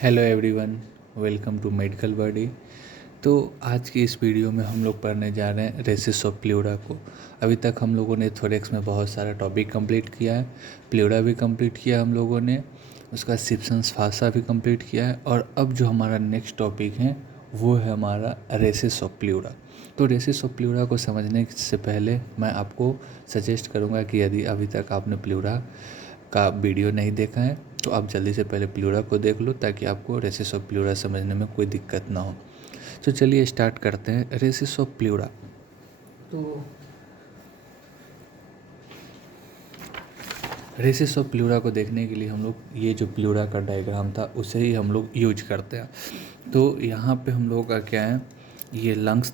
Hello everyone, welcome to medical body. तो आज की इस वीडियो में हम लोग पढ़ने जा रहे हैं रेसिस ऑफ प्लूरा को। अभी तक हम लोगों ने थोरेक्स में बहुत सारा टॉपिक कंप्लीट किया है, प्लूरा भी कंप्लीट किया हम लोगों ने, उसका सिप्सन्स फासा भी कंप्लीट किया है। और अब जो हमारा नेक्स्ट टॉपिक है वो है हमारा रेसिस ऑफ प्लूरा। तो रेसिस ऑफ प्लूरा को समझने से पहले मैं आपको सजेस्ट करूँगा कि यदि अभी तक आपने प्लूरा का वीडियो नहीं देखा है तो आप जल्दी से पहले प्लूरा को देख लो, ताकि आपको रेसिस ऑफ प्लूरा समझने में कोई दिक्कत ना हो। तो चलिए स्टार्ट करते हैं रेसिस ऑफ प्लूरा। तो रेसिस ऑफ प्लूरा को देखने के लिए हम लोग ये जो प्लूरा का डायग्राम था उसे ही हम लोग यूज करते हैं। तो यहाँ पे हम लोगों का क्या है, ये लंग्स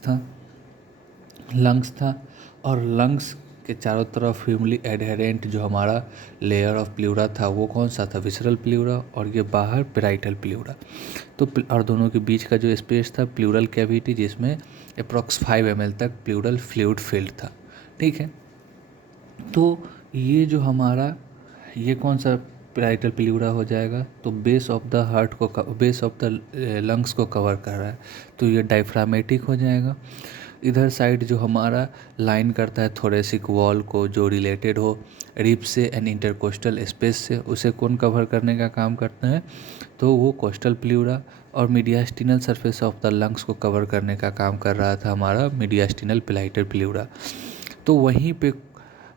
था और लंग्स के चारों तरफ ह्यूमली एडहेरेंट जो हमारा लेयर ऑफ प्लूरा था वो कौन सा था, विसरल प्लूरा, और ये बाहर पेराइटल प्लूरा। तो और दोनों के बीच का जो स्पेस था प्लूरल कैविटी, जिसमें अप्रॉक्स 5 ml तक प्लूरल फ्लूइड फिल्ड था। ठीक है, तो ये जो हमारा ये कौन सा पेराइटल प्लूरा हो जाएगा, तो बेस ऑफ द हार्ट को, बेस ऑफ द लंग्स को कवर कर रहा है, तो ये डायफ्रामेटिक हो जाएगा। इधर साइड जो हमारा लाइन करता है थोरेसिक वॉल को, जो रिलेटेड हो रिब से एंड इंटरकोस्टल स्पेस से, उसे कौन कवर करने का काम करता है, तो वो कोस्टल प्लूरा। और mediastinal surface of the lungs को कवर करने का काम कर रहा था हमारा मीडियास्टिनल पेराइटल प्लूरा। तो वहीं पे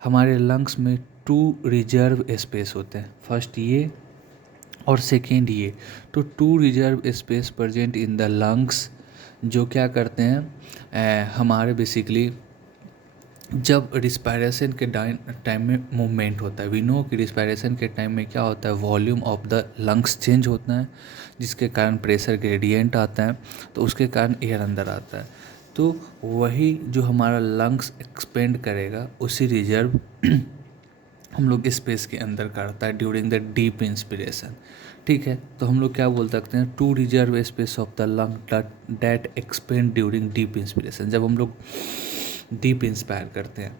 हमारे लंग्स में 2 रिजर्व स्पेस होते हैं, फर्स्ट ये और सेकेंड ये। तो 2 reserve space present in the lungs, जो क्या करते हैं हमारे बेसिकली जब रिस्पायरेशन के टाइम में मूवमेंट होता है, वी नो कि रिस्पायरेशन के टाइम में क्या होता है, volume of the lungs change होता है, जिसके कारण प्रेशर ग्रेडियंट आता है, तो उसके कारण एयर अंदर आता है। तो वही जो हमारा लंग्स एक्सपेंड करेगा उसी रिजर्व हम लोग स्पेस के अंदर करता है ड्यूरिंग द डीप इंस्पिरेशन। ठीक है, तो हम लोग क्या बोल सकते हैं, 2 reserve space of the lung that expand during deep inspiration. जब हम लोग डीप इंस्पायर करते हैं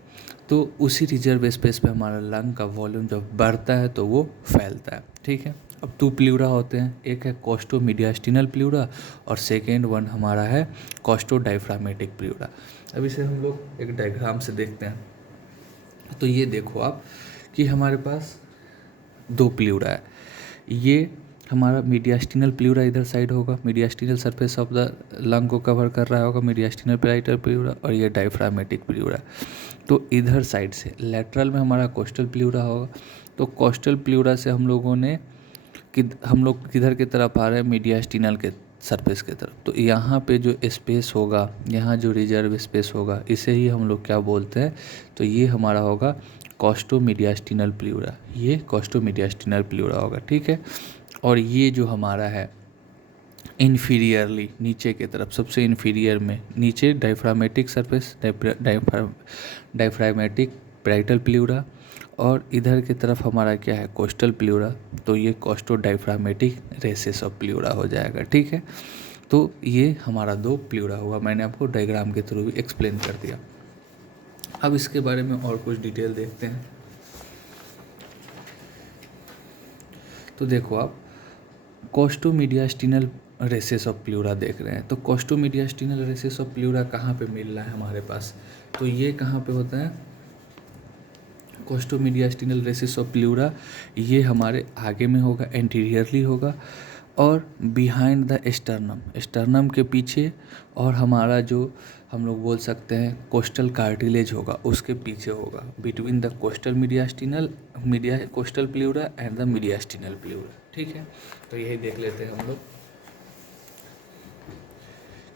तो उसी रिजर्व स्पेस पे हमारा लंग का वॉल्यूम जब बढ़ता है तो वो फैलता है। ठीक है, अब 2 प्लूरा होते हैं, एक है कोस्टो मीडियास्टिनल प्लूरा और सेकेंड वन हमारा है कोस्टो डायफ्रामेटिक प्लूरा। अब इसे हम लोग एक डायग्राम से देखते हैं। तो ये देखो आप कि हमारे पास 2 प्लूरा है, ये हमारा मीडियास्टिनल प्लूरा इधर साइड होगा, mediastinal surface of the lung को कवर कर रहा होगा मीडियास्टिनल पेराइटल प्लूरा, और ये डायफ्रामेटिक प्लूरा। तो इधर साइड से लेटरल में हमारा कोस्टल प्लूरा होगा। तो कोस्टल प्लूरा से हम लोग किधर की तरफ आ रहे हैं, मीडियास्टिनल के सरफेस की तरफ। तो यहाँ पे जो स्पेस होगा, यहाँ जो रिजर्व स्पेस होगा, इसे ही हम लोग क्या बोलते हैं, तो ये हमारा होगा कोस्टो मीडियास्टिनल प्लूरा, ये कोस्टो मीडियास्टिनल प्लूरा होगा। ठीक है, और ये जो हमारा है इन्फीरियरली नीचे की तरफ, सबसे इन्फीरियर में नीचे diaphragmatic surface, diaphragmatic parietal pleura, और इधर की तरफ हमारा क्या है, कोस्टल प्लूरा। तो ये costodiaphragmatic recess of pleura हो जाएगा। ठीक है, तो ये हमारा 2 प्लूरा हुआ, मैंने आपको डायग्राम के थ्रू भी एक्सप्लेन कर दिया। अब इसके बारे में और कुछ डिटेल देखते हैं। तो देखो आप costomediastinal recess of pleura देख रहे हैं। तो costomediastinal recess of pleura कहाँ पे मिल रहा है हमारे पास, तो ये कहाँ पे होता है, costomediastinal recess of pleura ये हमारे आगे में होगा, एंटीरियरली होगा, और बिहाइंड द स्टर्नम के पीछे, और हमारा जो हम लोग बोल सकते हैं कोस्टल कार्टिलेज होगा उसके पीछे होगा, between the coastal pleura and the mediastinal pleura. ठीक है, तो यही देख लेते हैं हम लोग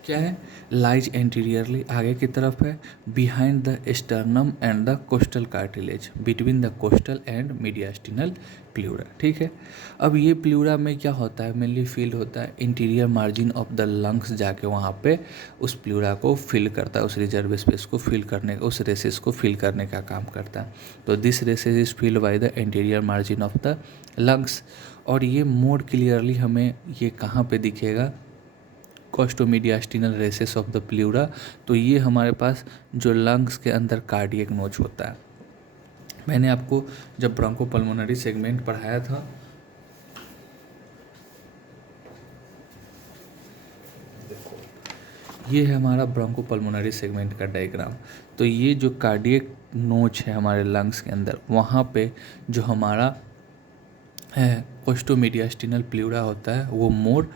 क्या है, लाइज एंटीरियरली आगे की तरफ है, behind the sternum and the costal cartilage, between the coastal and mediastinal pleura. ठीक है, अब ये प्लूरा में क्या होता है, मेनली फील होता है interior margin of the lungs, जाके वहाँ पे उस प्लूरा को फिल करता है, उस रिजर्व स्पेस को फिल करने का, उस रेसिस को फिल करने का काम करता है। तो this recess is filled by the interior margin of the lungs, और ये मोर क्लियरली हमें ये कहाँ पे दिखेगा, costomediastinal recess of the pleura. तो ये हमारे पास जो लंग्स के अंदर कार्डियक नोच होता है, मैंने आपको जब ब्रोंकोपल्मोनरी सेगमेंट पढ़ाया था ये है हमारा ब्रोंकोपल्मोनरी सेगमेंट का डायग्राम। तो ये जो कार्डियक नोच है हमारे लंग्स के अंदर, वहाँ पे जो हमारा है कोस्टोमीडियास्टिनल प्लूरा होता है वो मोर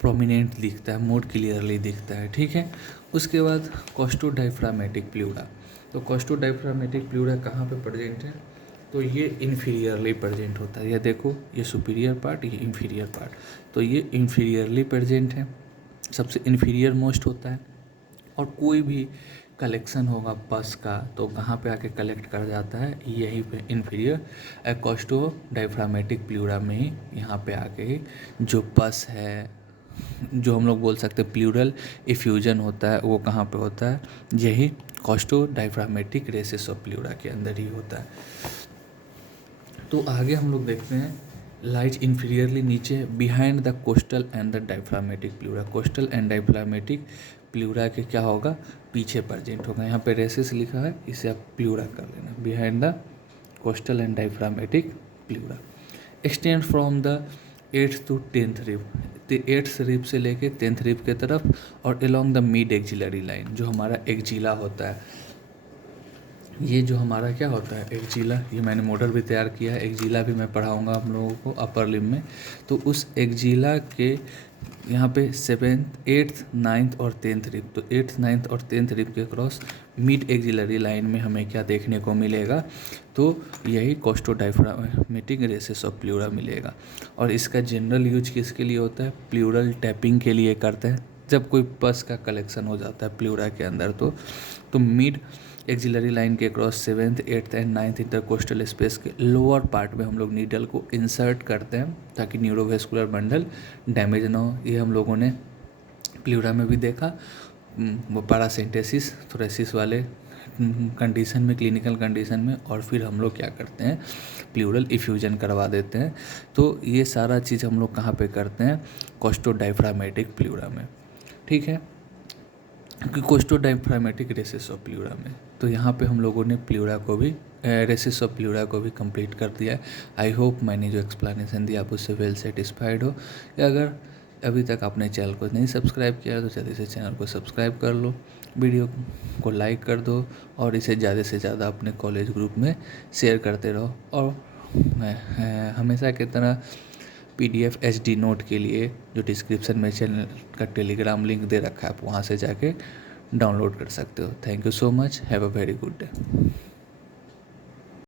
प्रोमिनेंट दिखता है, मोर क्लियरली दिखता है, ठीक है। उसके बाद कोस्टोडायफ्रामेटिक प्लूरा। तो कोस्टोडायफ्रामेटिक प्लूरा कहाँ पे प्रेजेंट है? तो ये इन्फीरियरली प्रेजेंट होता है। ये देखो, ये सुपीरियर पार्ट, ये इन्फीरियर पार्ट। तो ये इन्फीरियरली प्रेजेंट है, सबसे इन्फीरियर मोस्ट होता है। और कोई भी कलेक्शन होगा पस का तो कहाँ पे आके कलेक्ट कर जाता है? यहीं पे इन्फीरियर कोस्टो डायफ्रामेटिक प्लूरा में ही, यहाँ पे आके ही जो पस है, जो हम लोग बोल सकते हैं प्लूरल इफ्यूजन होता है, वो कहाँ पे होता है? यही costodiaphragmatic recesses of pleura के अंदर ही होता है। तो आगे हम लोग देखते हैं लाइज इन्फीरियरली नीचे behind the coastal and the diaphragmatic pleura. Coastal and diaphragmatic pleura के क्या होगा? पीछे प्रेजेंट होगा। यहाँ पे रेसिस लिखा है, इसे आप प्लूरा कर लेना। Behind the coastal and diaphragmatic pleura extend from the 8th to 10th rib, तो 8th रिब से लेके 10th रिब के तरफ, और along the mid axillary line, जो हमारा एक्जिला होता है। ये जो हमारा क्या होता है? एक्जिला। ये मैंने मॉडल भी तैयार किया है, एक्जिला भी मैं पढ़ाऊँगा हम लोगों को अपर लिम में। तो उस एक्जिला के यहाँ पे 7th 8th 9th और 10th रिब, तो 8th 9th और 10th रिब के क्रॉस मिड एक्जिलरी लाइन में हमें क्या देखने को मिलेगा? तो यही कोस्टोडायफ्रामेटिक रेसेस ऑफ प्लूरा मिलेगा। और इसका जनरल यूज किसके लिए होता है? प्लूरल टैपिंग के लिए करते हैं, जब कोई पस का कलेक्शन हो जाता है प्लूरा के अंदर। तो मिड एक्जिलरी लाइन के cross 7th 8th and 9th intercostal space के लोअर पार्ट में हम लोग नीडल को इंसर्ट करते हैं, ताकि न्यूरोवेस्कुलर बंडल डैमेज ना हो। ये हम लोगों ने प्लूरा में भी देखा, वो पैरासिंटेसिस थोरेसिस वाले कंडीशन में, क्लिनिकल कंडीशन में। और फिर हम लोग क्या करते हैं? प्लूरल इफ्यूजन करवा देते हैं। तो ये सारा चीज़ हम लोग कहाँ पे करते हैं? कोस्टोडायफ्रामेटिक प्लूरा में, ठीक है, कोस्टोडायफ्रामेटिक रेसेस ऑफ प्लूरा में। तो यहाँ पे हम लोगों ने प्लूरा को भी, रेसेस ऑफ प्लूरा को भी कंप्लीट कर दिया है। आई होप मैंने जो एक्सप्लेनेशन दिया आप उससे वेल सेटिस्फाइड हो। या अगर अभी तक आपने चैनल को नहीं सब्सक्राइब किया तो जल्दी से चैनल को सब्सक्राइब कर लो, वीडियो को लाइक कर दो, और इसे ज़्यादा से ज़्यादा अपने कॉलेज ग्रुप में शेयर करते रहो। और हमेशा की तरह PDF HD नोट के लिए जो डिस्क्रिप्शन में चैनल का टेलीग्राम लिंक दे रखा है, आप वहाँ से जाके डाउनलोड कर सकते हो। Thank you so much, have a very good day.